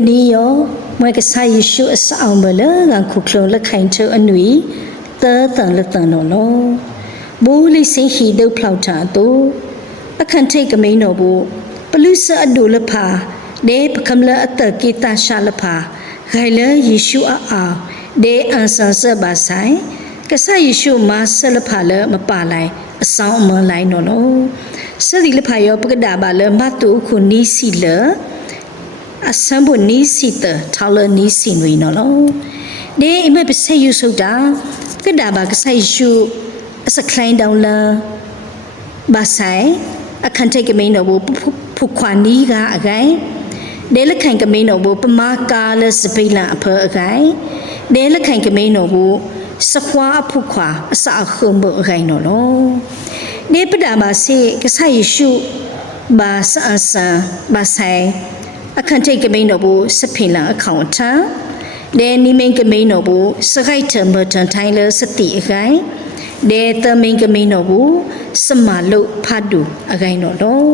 尼哟，我个啥艺术少么了，俺苦苦了看着安慰，等了等咯，不理生气都跑查多，啊看这个没脑部，不律是阿杜了怕，得不看了阿得给大杀了怕，害了艺术啊，得安生是把塞，个啥艺术嘛是了怕了嘛怕来，少么来咯，是的了怕哟不个打把了嘛都苦你死了。အစံဖို့နီးစီတထောက်လနီးစီနွေနော်လို့ဒီအမေပစေယူဆိုတာကဒါဘာကဆိုင်ရှုအစကလိုင်းဒေါင်လာဘာဆိုင်အခန့်ထိတ်ကမင်းတော့ဖုခွာနီးကအကိုင်ဒဲလက်ခိုင်ကမင်းတော့ပမာကာလစပိလအဖအကိုင်ဒဲလက်ခိုင်ကမင်းတော့စခွာဖုခွာအစာခုံဘအကိုင်နော်လို့ဒီပဒါဘာစေကဆိုင်ရှုဘာဆန်ဆန်ဘာဆိုင်အခန့်ထိတ်ကမိန်တော်ဘူးစဖိလန်အခေါင်ထံဒဲနိမိန်ကမိန်တော်ဘူးစခိုက်ထမထန်ထိုင်းလစတိအခိုင်ဒဲတမိန်ကမိန်တော်ဘူးစမလုဖတ်တူအခိုင်တော်တော့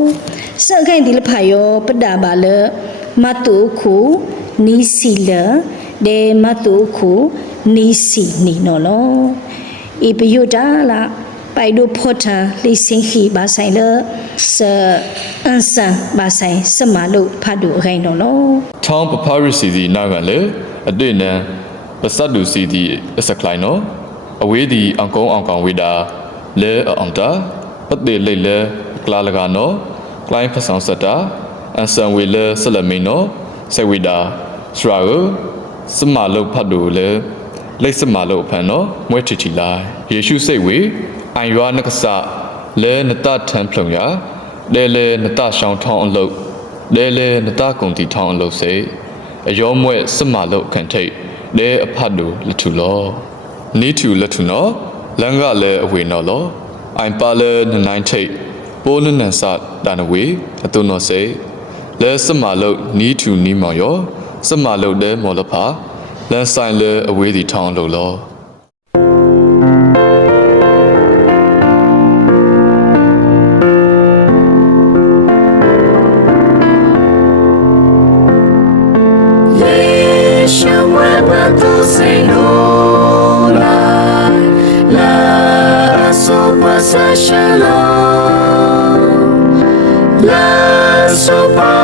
စအခိုင်ဒီလဖာယောပဒဘာလမတုခုနီစီလဒဲမတုခုနီစီနီနော်လောဤပယုတာလာไปดูพอทาลิสิงขีบาไซเลสอันซันบาไซสมาลุพาดูไงနော်ထောင်းပပရစီဒီနာကန်လေအတွေ့နံပစတ်ဒူစီဒီအစကလိုင်းနော်အဝေးဒီအကုန်းအောင်ကောင်ဝေတာလဲအောင်တာပတေလိတ်လဲကလာလကနော်ကလိုင်းဖဆောင်စတာအန်ဆန်ဝေလဲဆလမင်းနော်ဆေဝေတာစရာကိုစမာလုဖတ်တူလဲလိတ်စမာလုဖန်နော်မွဲချီချီလာယေရှုစိတ်ဝေအိုင်ရွာနကဆလဲနတထန်ဖလုံရလဲနတရှောင်းထောင်းအလုတ်လဲနတကုံတီထောင်းအလုတ်စေအယောမွဲစမလုတ်ခန့်ထိတ်လဲအဖတ်တူလက်ထူလောနီးထူလက်ထူနော်လန်ကလဲအဝေနော်လောအိုင်ပါလဲနိုင်ထိတ်ပိုးနနန်စဒါနဝေအတုနော်စေလဲစမလုတ်နီးထူနီးမောင်ယောစမလုတ်လဲမော်လဖာလန်ဆိုင်လဲအဝေးတီထောင်းလို့လောSuper